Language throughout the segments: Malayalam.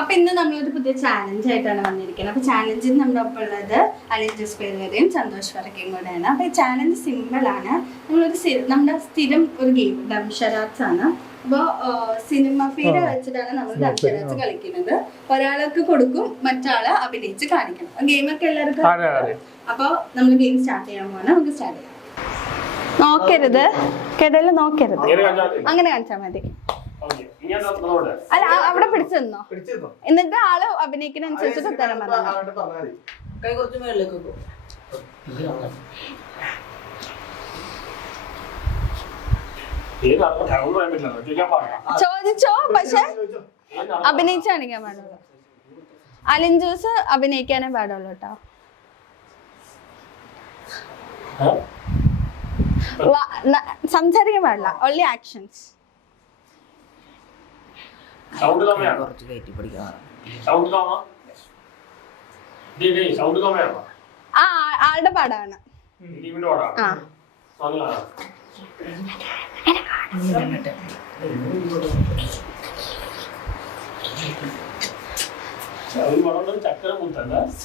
അപ്പൊ ഇന്ന് നമ്മളൊരു പുതിയ ചാലഞ്ച് ആയിട്ടാണ് വന്നിരിക്കുന്നത്. അപ്പൊ ചാലഞ്ചിൽ നമ്മുടെ ഒപ്പം ഉള്ളത് അലിൻജസ് പേരുവരെയും സന്തോഷ് വർക്കയും കൂടെയാണ്. അപ്പൊ ഈ ചാലഞ്ച് സിമ്പിൾ ആണ്. നമ്മുടെ സ്ഥിരം ഒരു ഗെയിം ഡംഷറാറ്റ്സ് ആണ്. അപ്പോൾ സിനിമ പേര് വെച്ചിട്ടാണ് നമ്മൾ ഡംഷറാറ്റ്സ് കളിക്കുന്നത്. ഒരാൾക്ക് കൊടുക്കും, മറ്റാള് അഭിനയിച്ച് കാണിക്കണം. ഗെയിമൊക്കെ എല്ലാവർക്കും. അപ്പൊ നമ്മൾ ഗെയിം സ്റ്റാർട്ട് ചെയ്യാൻ പോകണം. നമുക്ക് സ്റ്റാർട്ട് ചെയ്യാം. നോക്കരുത്, കിടല് നോക്കരുത്, അങ്ങനെ കാണിച്ചാൽ മതി. അല്ല, അവിടെ പിടിച്ചു നിന്നോ. എന്നിട്ട് ആള് അഭിനയിക്കുന്ന അനുസരിച്ചിട്ട് ഉത്തരം പറഞ്ഞു. ചോദിച്ചോ, പക്ഷെ അഭിനയിച്ച് കാണിക്കാൻ പാടുള്ളൂ. അലിൻജൂസ് അഭിനയിക്കാനേ പാടുള്ളൂ കേട്ടോ. സംസാരിക്കാൻ പാടില്ല, ഓൺലി ആക്ഷൻസ്. ആളുടെ പാടാണ്. ആ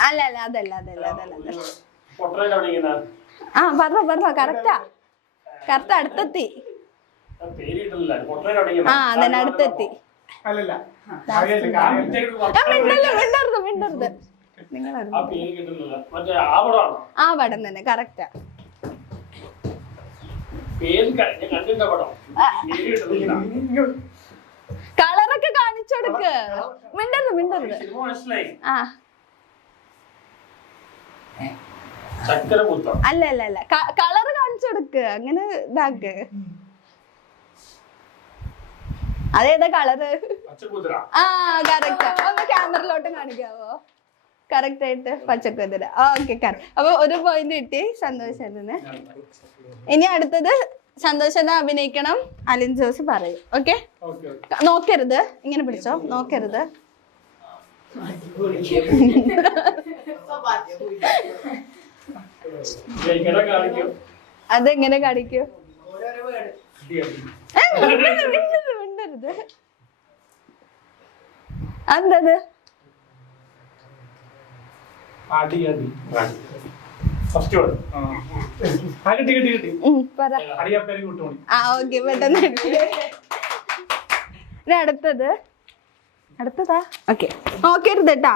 അല്ല അല്ല അതല്ല അതല്ല അതല്ല ആ പറഞ്ഞോ കറക്റ്റാ അടുത്തെത്തി. ആ അതന്നെ അടുത്തെത്തി. മിണ്ടരുത് നിങ്ങൾ ആ പടം തന്നെ കറക്റ്റാ. കളറൊക്കെ കാണിച്ചു കൊടുക്ക്. മിണ്ടരുത്. ആ അല്ല അല്ല അല്ല കളറ് കാണിച്ചു കൊടുക്ക്. അങ്ങനെ ഇതാക്ക്. അതേതാ കളറ്? ആ കറക്റ്റാ. ഒന്ന് ക്യാമറയിലോട്ട് കാണിക്കാവോ? കറക്റ്റ് ആയിട്ട് പച്ചക്കുതിര. ഓക്കെ അപ്പൊ ഒരു പോയിന്റ് കിട്ടി സന്തോഷത്തിന്. ഇനി അടുത്തത് സന്തോഷനെ അഭിനയിക്കണം. അലിൻ ജോസ് പറയും. ഓക്കെ, നോക്കരുത്, ഇങ്ങനെ പിടിച്ചോ, നോക്കരുത്. അതെങ്ങനെ കാണിക്കൂ? മിണ്ടരുത്. എന്തത്? അടുത്തതാ. ഓക്കെ, നോക്കരുത് കേട്ടാ.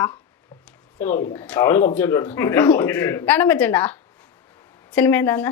കാണാൻ പറ്റണ്ടാ സിനിമ എന്താന്ന്?